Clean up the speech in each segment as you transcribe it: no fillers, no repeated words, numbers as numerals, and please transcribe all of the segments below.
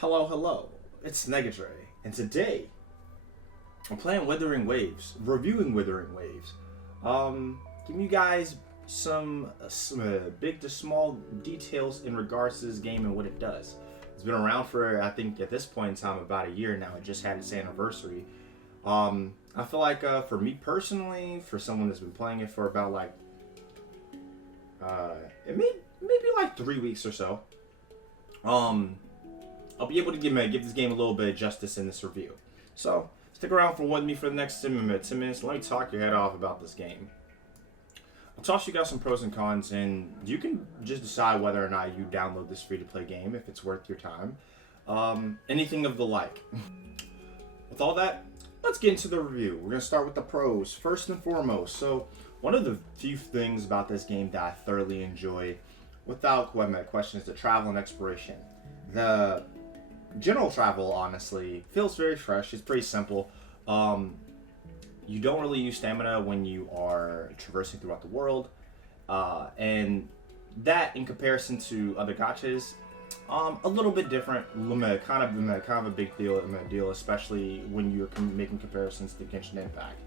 Hello, hello. It's Negadre, and today I'm playing Withering Waves, reviewing Withering Waves. Giving you guys some big to small details in regards to this game and what it does. It's been around for, I think, at this point in time, about a year now. It just had its anniversary. I feel like for me personally, for someone that's been playing it for about like, maybe like 3 weeks or so. I'll be able to give this game a little bit of justice in this review. So, stick around with me for the next 10 minutes. Let me talk your head off about this game. I'll toss you guys some pros and cons, and you can just decide whether or not you download this free-to-play game, if it's worth your time. Anything of the like. With all that, let's get into the review. We're going to start with the pros, first and foremost. So, one of the few things about this game that I thoroughly enjoyed, without question, is the travel and exploration. The general travel, honestly, feels very fresh. It's pretty simple. You don't really use stamina when you are traversing throughout the world, and that, in comparison to other gachas, a little bit different. Kind of a big deal, especially when you're making comparisons to Genshin Impact.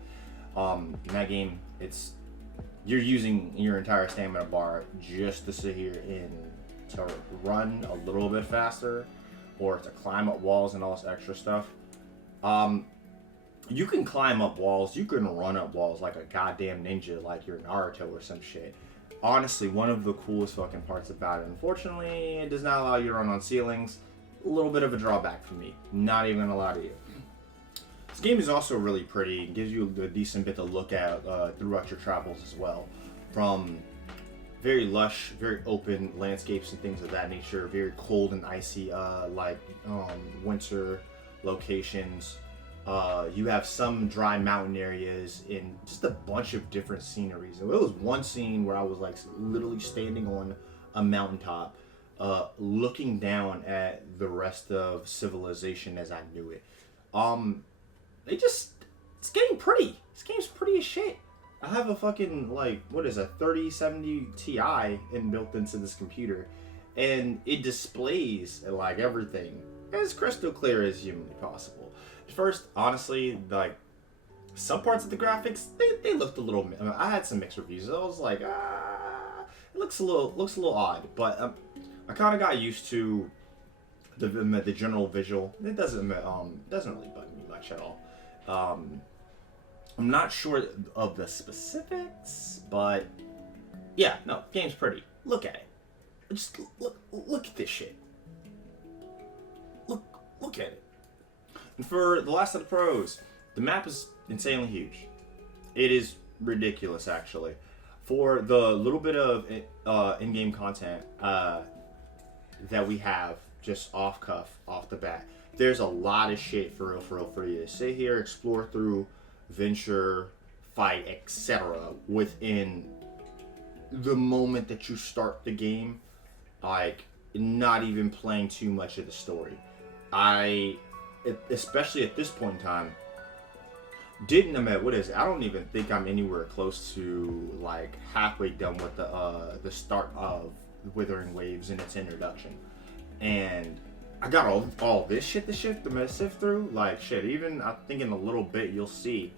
In that game, you're using your entire stamina bar just to sit here and to run a little bit faster, or to climb up walls and all this extra stuff. You can climb up walls, you can run up walls like a goddamn ninja, like you're Naruto or some shit. Honestly, one of the coolest fucking parts about it. Unfortunately, it does not allow you to run on ceilings. A little bit of a drawback for me. Not even gonna lie to you. This game is also really pretty. It gives you a decent bit to look at throughout your travels as well. From very lush, very open landscapes and things of that nature. Very cold and icy, winter locations. You have some dry mountain areas in just a bunch of different sceneries. There was one scene where I was like literally standing on a mountaintop, looking down at the rest of civilization as I knew it. It's getting pretty. This game's pretty as shit. I have a fucking, 3070 Ti inbuilt into this computer, and it displays, everything as crystal clear as humanly possible. At first, honestly, some parts of the graphics, they looked a little, I had some mixed reviews. I was like, it looks a little odd, but I kind of got used to the general visual. It doesn't really bug me much at all. I'm not sure of the specifics, but yeah, no, game's pretty. Look at it. Just look at this shit. Look at it. And for the last of the pros, the map is insanely huge. It is ridiculous, actually. For the little bit of in-game content that we have, just off the bat, there's a lot of shit for you to sit here, explore through, venture, fight, etc. within the moment that you start the game. Not even playing too much of the story. Especially at this point in time, I don't even think I'm anywhere close to halfway done with the start of Withering Waves and its introduction, and I got all this shit to sift through. Even I think in a little bit you'll see.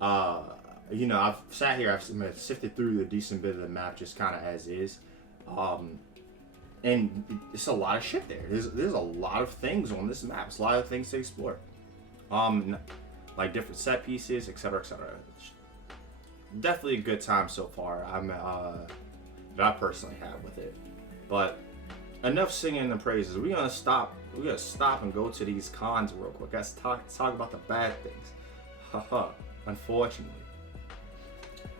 I've sat here, I've sifted through a decent bit of the map just kind of as is. And it's a lot of shit there. There's a lot of things on this map. It's a lot of things to explore. Different set pieces, etc., etc. Definitely a good time so far. That I personally have with it. But enough singing the praises. We're gonna stop and go to these cons real quick. Let's talk about the bad things. Haha. Unfortunately.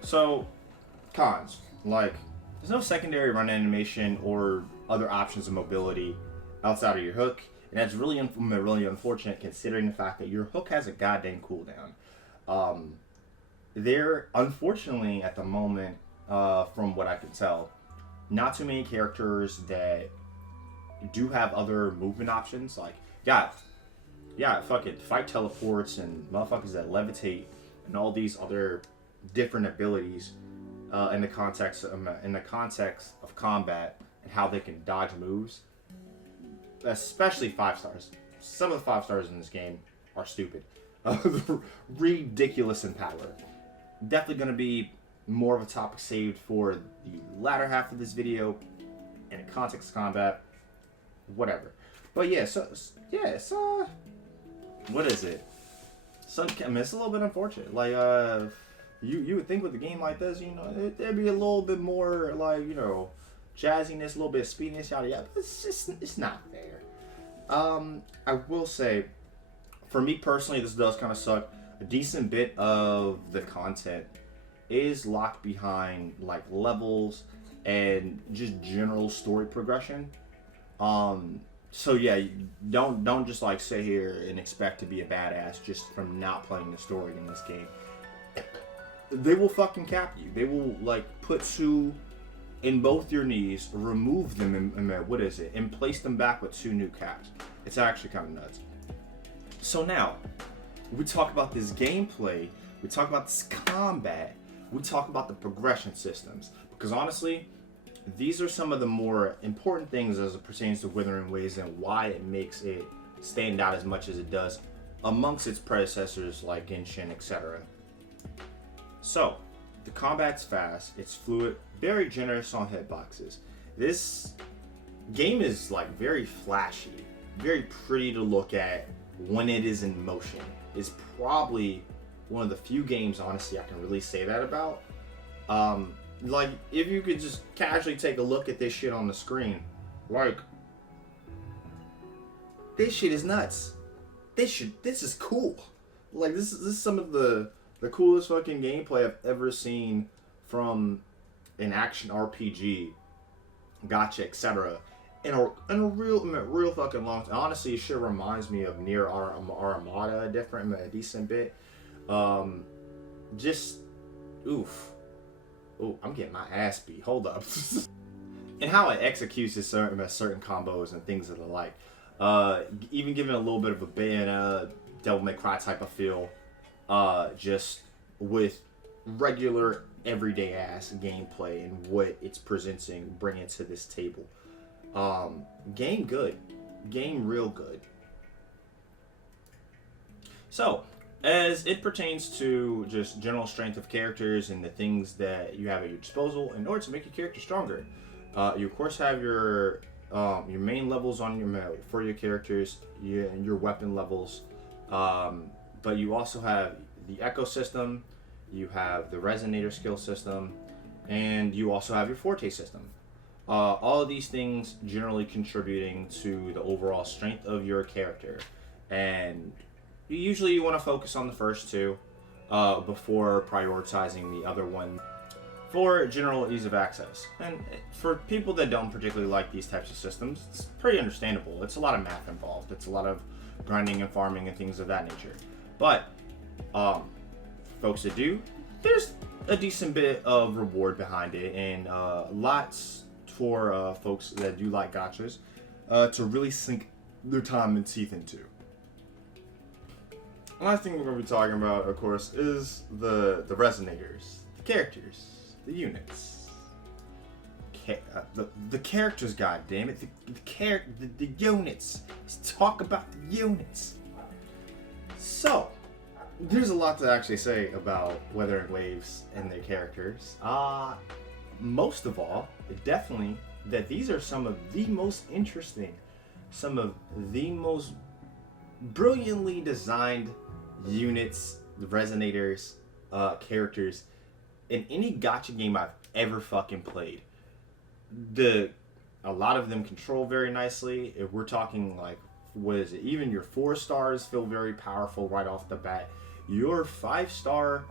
So, cons. There's no secondary run animation or other options of mobility outside of your hook, and that's really unfortunate considering the fact that your hook has a goddamn cooldown. There, unfortunately, at the moment, from what I can tell, not too many characters that do have other movement options. Fucking fight teleports and motherfuckers that levitate and all these other different abilities in the context of combat and how they can dodge moves. especially 5 stars. Some of the 5 stars in this game are stupid. Ridiculous in power. Definitely going to be more of a topic saved for the latter half of this video, and in context of combat, whatever. But yeah, so what is it? I mean, it's a little bit unfortunate. Like, you would think with a game like this, you know, there'd be a little bit more, like, you know, jazziness, a little bit of speediness, yada yada. But it's not there. I will say, for me personally, this does kind of suck. A decent bit of the content is locked behind like levels and just general story progression. So yeah, don't just like sit here and expect to be a badass just from not playing the story in this game. They will fucking cap you. They will like put two in both your knees, remove them and place them back with 2 new caps. It's actually kind of nuts. So now, we talk about this gameplay, we talk about this combat, we talk about the progression systems. Because honestly, these are some of the more important things as it pertains to Wuthering Waves and why it makes it stand out as much as it does amongst its predecessors like Genshin, etc. So, the combat's fast, it's fluid, very generous on hitboxes. This game is like very flashy, very pretty to look at when it is in motion. It's probably one of the few games, honestly, I can really say that about. Like, if you could just casually take a look at this shit on the screen, like, this shit is nuts. This is cool. Like, this is some of the coolest fucking gameplay I've ever seen from an action RPG, gotcha, etc. In a real fucking long time. Honestly, it shit reminds me of Nier Automata a decent bit. Just, oof. Ooh, I'm getting my ass beat. Hold up. And how it executes certain combos and things of the like. Even giving a little bit of a Bayonetta, Devil May Cry type of feel. Just with regular, everyday ass gameplay and what it's presenting, bringing to this table. Game good. Game real good. So, as it pertains to just general strength of characters and the things that you have at your disposal in order to make your character stronger, you of course have your main levels on for your characters, your weapon levels, but you also have the Echo system, you have the Resonator skill system, and you also have your Forte system. All of these things generally contributing to the overall strength of your character, and usually you want to focus on the first two before prioritizing the other one for general ease of access. And for people that don't particularly like these types of systems, it's pretty understandable. It's a lot of math involved. It's a lot of grinding and farming and things of that nature. But folks that do, there's a decent bit of reward behind it, and lots for folks that do like gachas to really sink their time and teeth into. The last thing we're going to be talking about, of course, is the resonators, the characters, the units. The characters, goddammit, the units. Let's talk about the units. So, there's a lot to actually say about Wuthering Waves and their characters. Most of all, definitely, that these are some of the most interesting, some of the most brilliantly designed units, resonators, characters in any gacha game I've ever fucking played. A lot of them control very nicely. If we're talking like, what is it? Even your 4 stars feel very powerful right off the bat. Your 5-star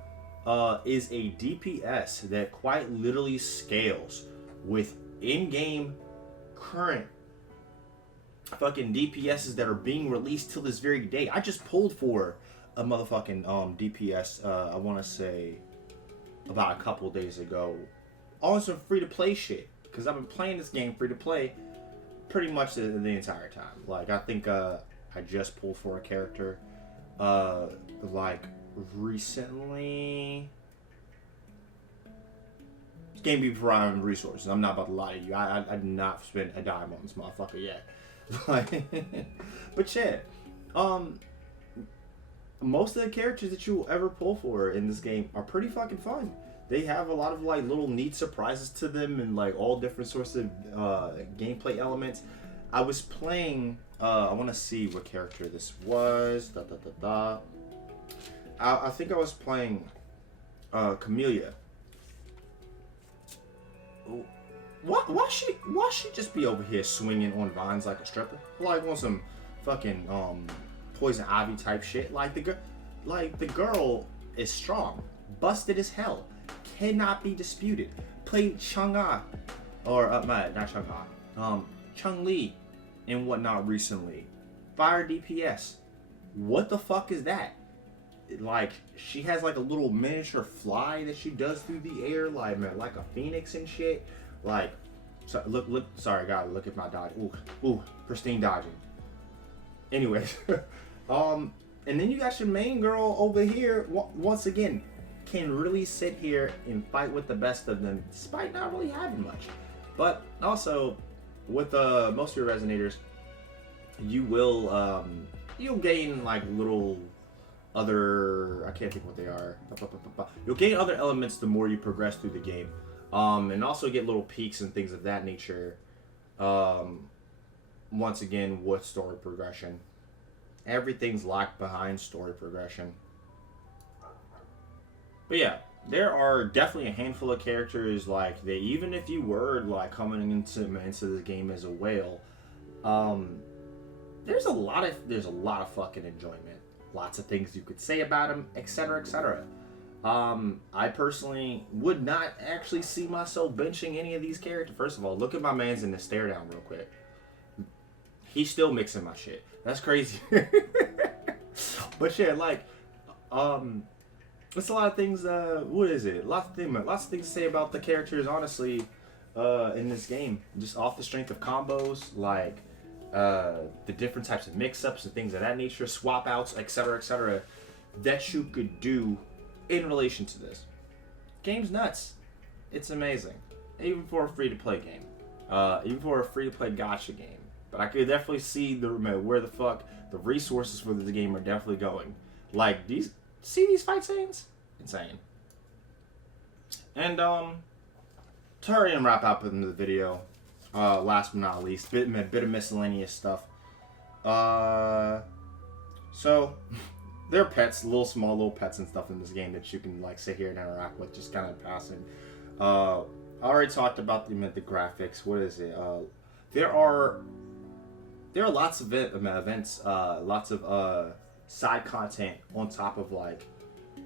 is a DPS that quite literally scales with in-game current fucking DPSs that are being released till this very day. I just pulled for a motherfucking DPS, I want to say about a couple days ago, on some free-to-play shit, because I've been playing this game free-to-play pretty much the entire time. Like, I think I just pulled for a character like recently. This game be providing resources. I'm not about to lie to you. I did not spend a dime on this motherfucker yet. Like, but yeah, um, most of the characters that you will ever pull for in this game are pretty fucking fun. They have a lot of like little neat surprises to them and like all different sorts of gameplay elements. I was playing. I want to see what character this was. I think I was playing Camellia. Why she just be over here swinging on vines like a stripper? Like on some fucking poison ivy type shit. Like the girl is strong, busted as hell, cannot be disputed. Played Chang'e, or not Chang'e, Chun-Li and whatnot recently. Fire DPS. What the fuck is that? Like she has like a little miniature fly that she does through the air, like a phoenix and shit. Like, so look. Sorry, God, look at my dodge. Ooh, pristine dodging. Anyways, and then you got your main girl over here. Once again, can really sit here and fight with the best of them, despite not really having much. But also, with most of your resonators, you will you'll gain like little other, I can't think what they are. You'll gain other elements the more you progress through the game. And also get little peaks and things of that nature. Once again, with story progression. Everything's locked behind story progression. But yeah, there are definitely a handful of characters like that. Even if you were like coming into this game as a whale, there's a lot of fucking enjoyment. Lots of things you could say about them, etc., etc. I personally would not actually see myself benching any of these characters. First of all, look at my man's in the stare down real quick. He's still mixing my shit. That's crazy. But yeah, like, it's a lot of things. What is it? Lots of things to say about the characters. Honestly, in this game, just off the strength of combos, like the different types of mix-ups and things of that nature, swap outs, etc., etc., that you could do in relation to this. Game's nuts. It's amazing. Even for a free-to-play game. Even for a free-to-play gacha game. But I could definitely see where the fuck the resources for this game are definitely going. Like, these fight scenes? Insane. And, to hurry and wrap up into the video, last but not least, bit of miscellaneous stuff. So... there are pets, little pets and stuff in this game that you can like sit here and interact with, just kind of passing. I already talked about the graphics. What is it? There are lots of events, lots of side content on top of like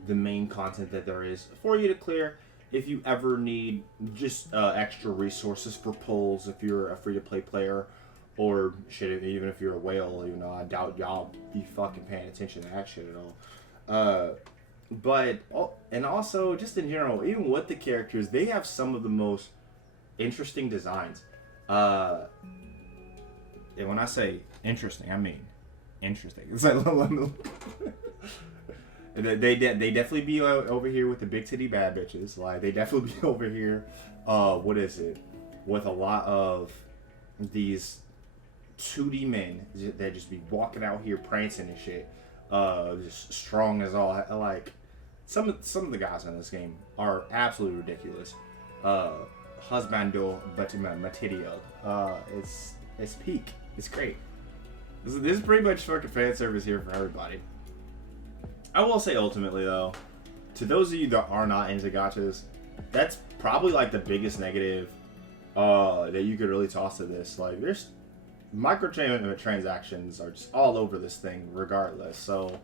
the main content that there is for you to clear. If you ever need just extra resources for pulls, if you're a free-to-play player. Or shit, even if you're a whale, you know, I doubt y'all be fucking paying attention to that shit at all. But and also just in general, even with the characters, they have some of the most interesting designs. And when I say interesting, I mean interesting. It's like they definitely be over here with the big titty bad bitches. Like they definitely be over here. What is it? With a lot of these 2D men that just be walking out here prancing and shit, just strong as all. Like some of the guys in this game are absolutely ridiculous. Husbando Matidio. It's peak. It's great. This is pretty much fucking fan service here for everybody. I will say ultimately though, to those of you that are not into gachas, that's probably like the biggest negative that you could really toss to this. Like there's microtransactions are just all over this thing regardless. So,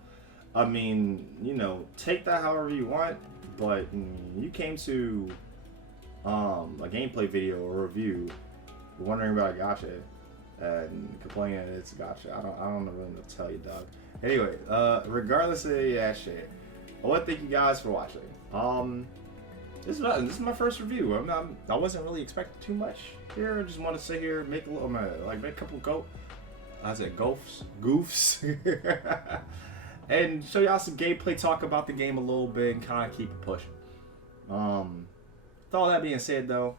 I mean, you know, take that however you want, but you came to a gameplay video or review wondering about a gacha and complaining that it's a gacha. I don't know what to tell you, dog. Anyway, regardless of that shit, I want to thank you guys for watching. This is my first review. I wasn't really expecting too much here. I just want to sit here, make a couple goofs, and show y'all some gameplay, talk about the game a little bit, and kind of keep it pushing. With all that being said, though,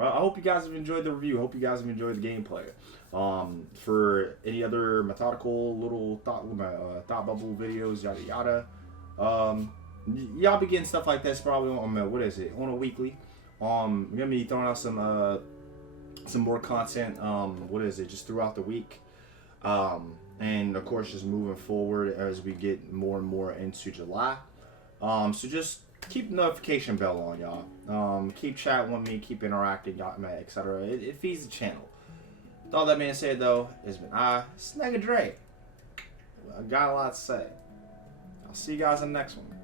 I hope you guys have enjoyed the review. I hope you guys have enjoyed the gameplay. For any other methodical little thought bubble videos, yada yada. Y'all be getting stuff like this probably on what is it, on a weekly. I'm gonna be throwing out some more content. What is it, just throughout the week. And of course, just moving forward as we get more and more into July. So just keep the notification bell on, y'all. Keep chatting with me, keep interacting, y'all, etc. It feeds the channel. With all that being said, though, it's been Snagga Dre. I got a lot to say. I'll see you guys in the next one.